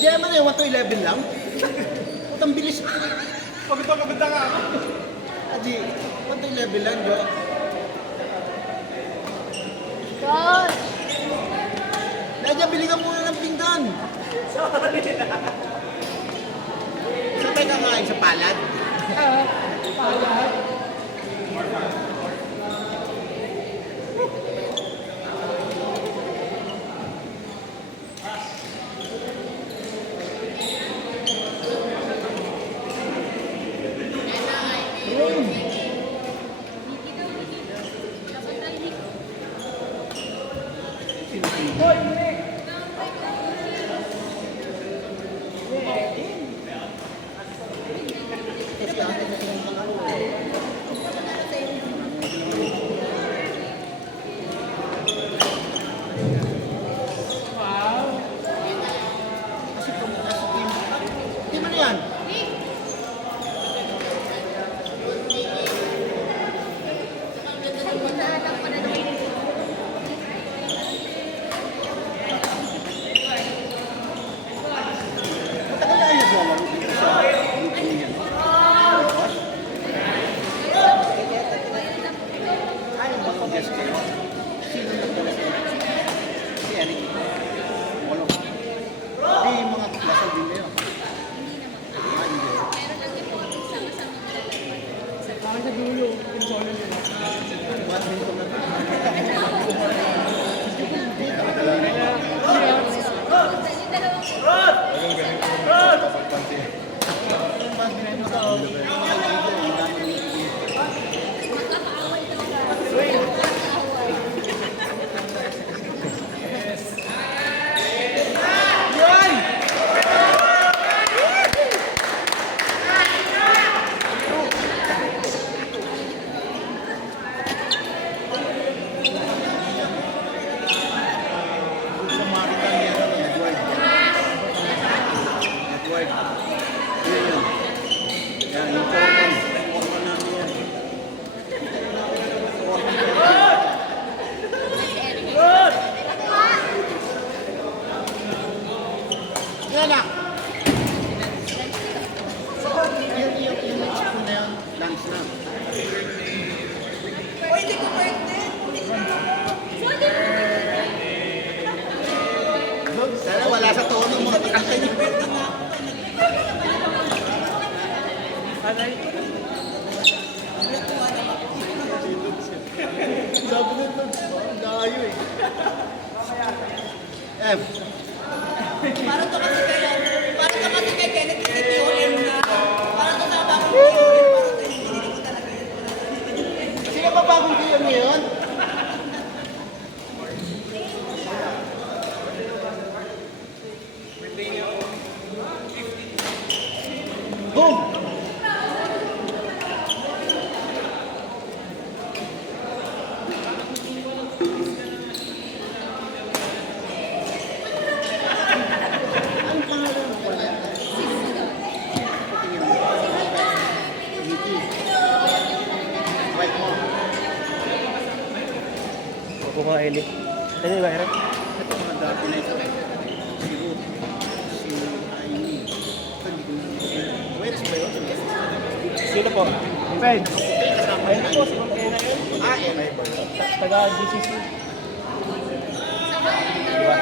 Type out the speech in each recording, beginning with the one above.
Diyan naman eh, 1 to 11 lang. Putang bilis. Pagod na nga ako. Adi, 1 to 11 lang, Jo. God! Nadya, bili ka muna ng pinggan. Saan tayo kakain? Sa palad? Palad. Di mo na yan? Matagal na kayo naglalaro dito sa grupo niya. Ay, mag-guess kayo. Sino nagdala sa inyo? Si Eric. Walo. Di mga klasal din na yun. Ah, hindi. Bakit sa dulo? Yung solo nila. Badminton na to. Sa Maritan yan, Edward. Edward. Yun yun. Yan, yung foreman. Foreman namin yan. Foreman yan. Yan na. Yung spoon na yun, lunch na. Sana wala sa tono mga kakanta niyo. Sabi nito, layo eh. F. Parang to kasi kay Kenneth kasi TOM na. Parang to sa bagong TOM. Parang to hindi ko talaga yun. Sino ba bagong PM ngayon? Boom! Anong pangalan mo pala? Patingin mo. Vicky. Right mo. Opo ka, Eli. Ano yung bayarap? Ito mga dati na ito eh. Si Ruth. Si Aimee. Ito hindi ko na. Wait, si Bayo. Sino po? Fred. Okay, kasama Ayun na po, yun. si Ma'am Kena yun. Ah, Emma. Taga-GCC. Diba?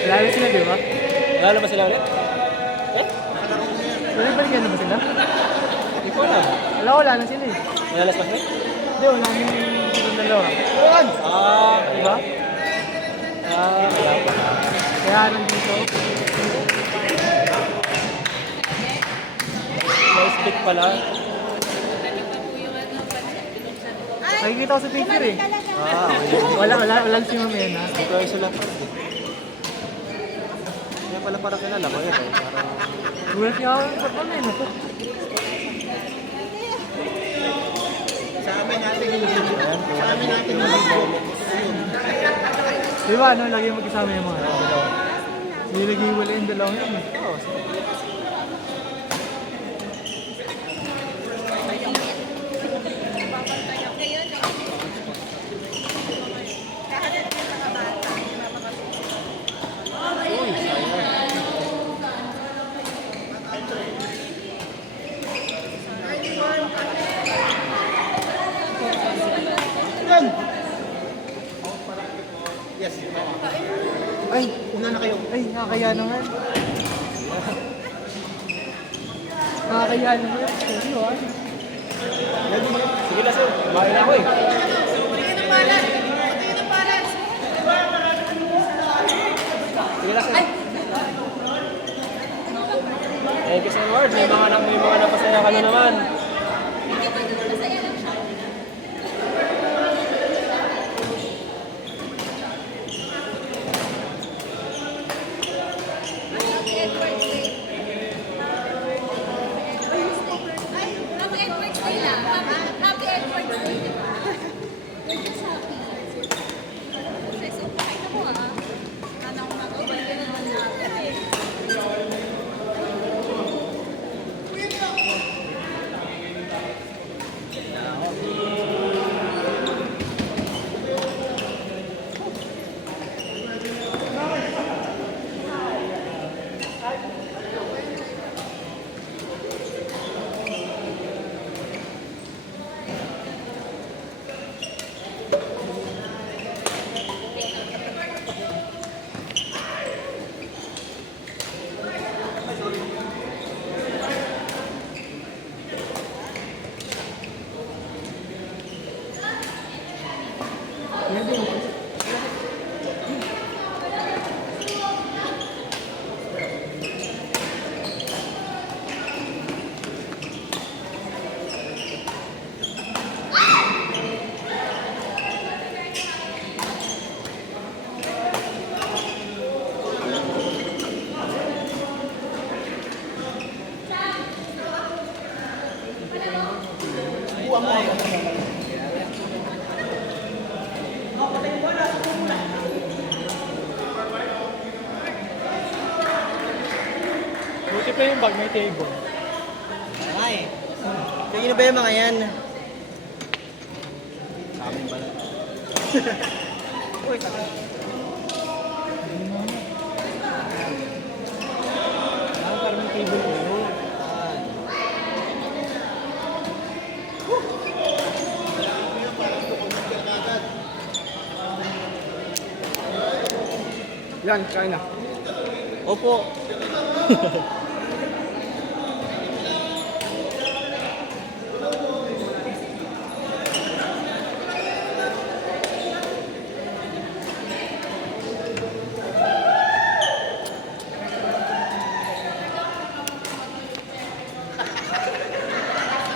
Lalo sila, di ba? Lalo ba sila ulit? Eh? Nakalaro na yan. Balik-balikan na ba sila? Hindi ko alam. Wala, wala na sila eh. Malalas pa sila? Hindi, wala nang silang dalawa. Juan! Ah, diba? Ah, wala pa. Kaya nandito. May stick pala. Nakikita ko sa picture eh. Ah, wala si Ma'am Ena. Ito ay sila pa. Kaya pala para kilala ko yun eh. Gulat niya ako sa Ma'am Ena. Sa amin natin yung Sa amin natin yung Di ba, ano, lagi magkasama yung mga dalawa. Hindi naging wala yung dalawa yun eh. Oo. Uy, sayang. Yes. Ay, Una na kayo. ay, nakakaya naman. Nakakaya naman. Sorry, ah. Sige na, sir. Kumain na ako eh. Tingin ng balas. Tingin ng balas. Sige na, sir. Thank you, Sir Ward. May mga napasaya ka na naman. Happy Edward's Day lang. Happy Edward's Day, di ba? We're just happy. So, kahit ako sana akong mag-over ka naman natin eh. Buti pa yung bag, may table. Ay. Tingin ba yung mga yan? Sa amin pala. Uy, taka. Parang may table ko. Yan, kain na. Opo.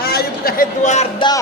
Ayop ka, Eduarda!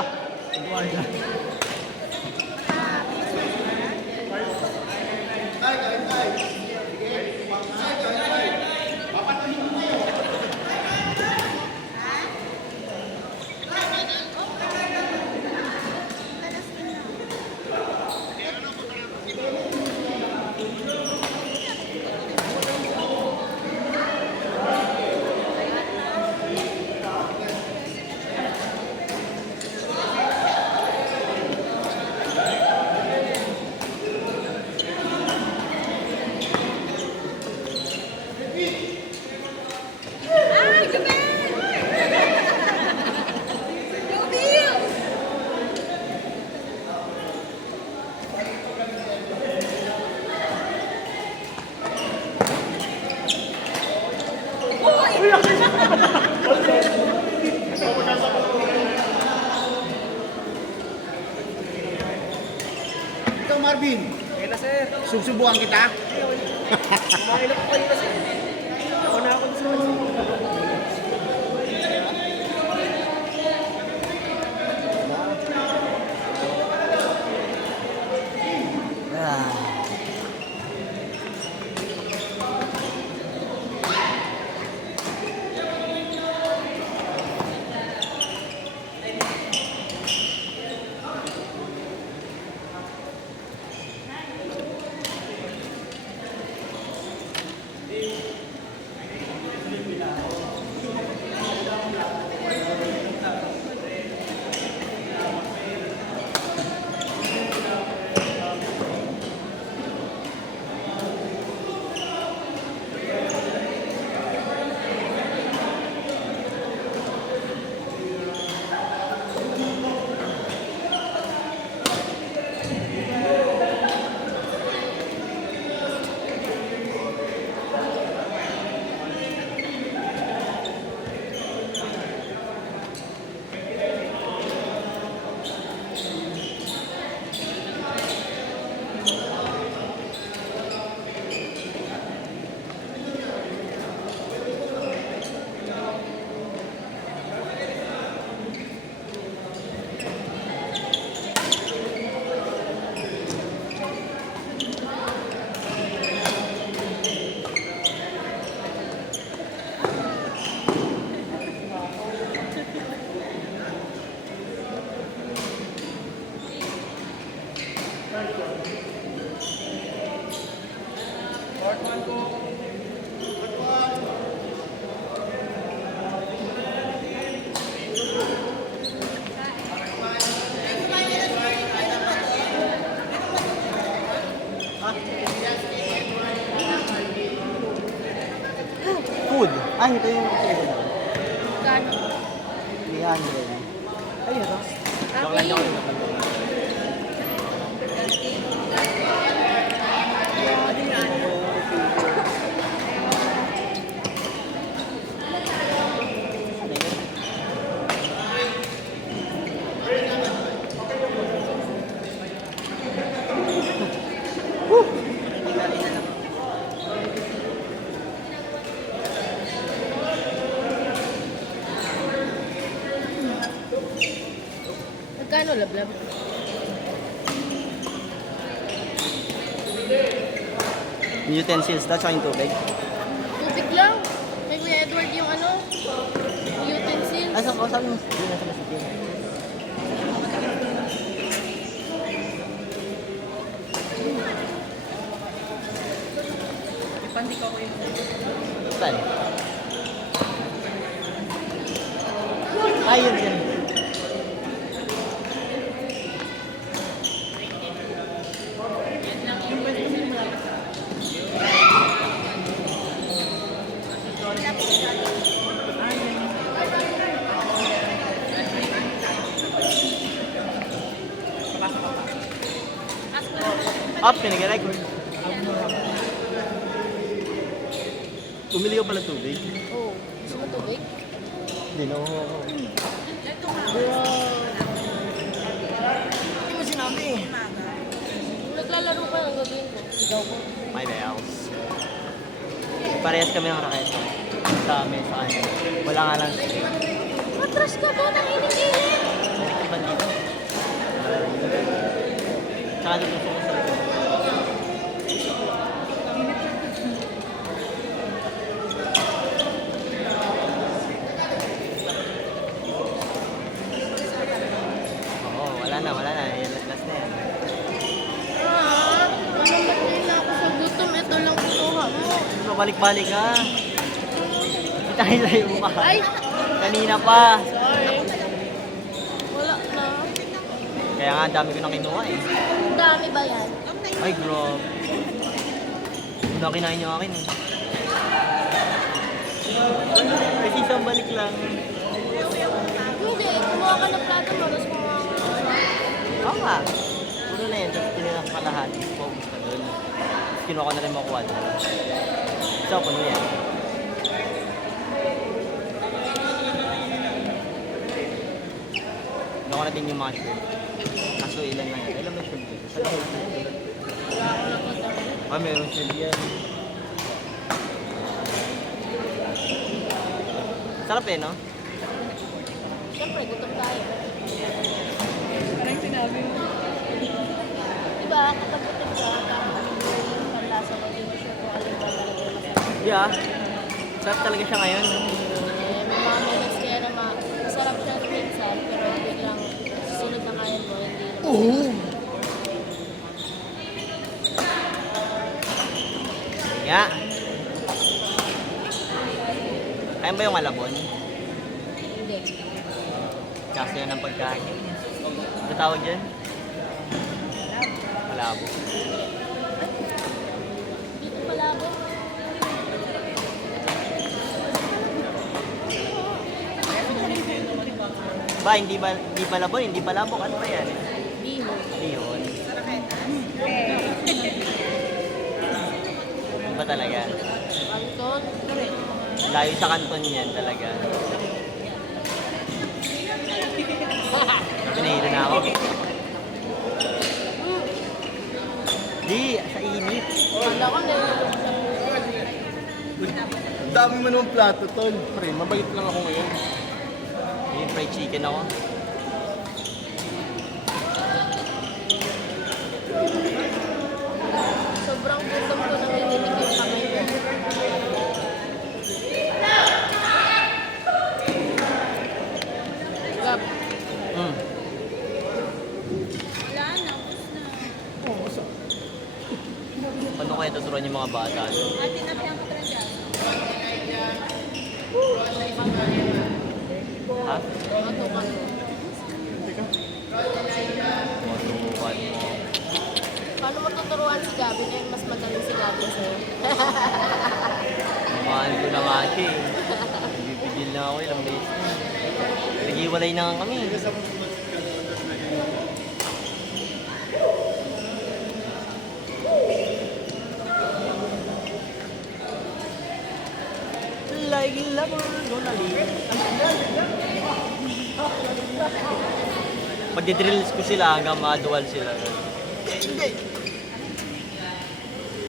Ay, Jumel! Jumel! Ikaw, Marvin, Kaya na, sir. susubukan kita. Kumain na po kayo kasi. Ako na ako sa Food. Ah, ito yung table na. Gano? 300. Ay, ito. Happy. Magkano lablab? Utensils daw, tsaka yung tubig. Tubig lang. Kay Kuya Edward yung ano, utensils. Ay, sabi mo, hindi na sila sa team. Ipandi ko yun. Saan? Ay, yun, yun. Up, pinag-record. Bumili ko pala tubig. Oo. Gusto mo tubig? Hindi na ako. Hindi mo sinabi. Naglalaro ka ng gabihin ko. Sigaw ko. My bells. Parehas kami ng racket. Sa amin, sa kanya. Wala nga lang. Matras ka ba ng inig-inig? Electric ban dito. Tsaka dito sa sa Oo, wala na. Yan, last na yan. Malambatay na ako sa gutom. Ito lang kukuha mo. Pero balik-balik ka. Tayo tayo mo ka. Ay! Kanina pa. Sorry. Wala na. Kaya nga, ang dami ko nang kinuha eh. Ang dami ba yan? Ay, grabe. Una kinain niyo akin eh. Kasi isang balik lang. Hindi. Kumuha ka ng plato mo. Tapos kumuha ka ng Oo nga. Puro na yan. Tapos tinirang ka lahat. Focus ka dun. Kinuha ko na rin makuha dun. So, puno yan. Kinuha ko na din yung mga shirt. Kaso ilan lang yan. Ilan ba shirt dito? Sa lahat na yan. wala ako nakita. Ah, meron shirt yan. Sarap eh, no? Siyempre, gutom tayo. Parang sinabi mo. Diba, kapag gutom ka, yung panlasa mo, hindi mo sure kung alin ba talaga yung masarap. Yeah. Sarap talaga siya ngayon. Eh, may mga moments kaya na masarap siya minsan, pero biglang susunod na kain mo, hindi naman. Oo. Yeah. Kaya ba yung malabon? Hindi. Kasi yun ang pagkain. Ano tawag dyan? Malabo. Dito palabo. Ba, hindi malabon, hindi palabok. Ano ba yan? Bihon. Bihon. Ano ba talaga? Anton. Layo sa kanton yan talaga. Pinahilo na ako. Di, sa init. Wala ko na yun. Ang dami mo ng plato, tol. Pre, mabait lang ako ngayon. Yung fried chicken ako. Sobrang gutom ko nang ininig yung kamay ko. Gab. Mm. Wala na, ubos na. kaya tuturuan yung mga bata. At tinabihan ko talaga. Ha? Matukan. Matutukan mo. Paano mo tuturuan si Gabi ngayon? Mas magaling si Gabi sa'yo. Mahal ko na nga siya eh. Bibigil na ako ilang beses na. Nag-iwalay na nga kami. Like lover, Pag-drills ko sila hanggang ma-dual sila. Hindi!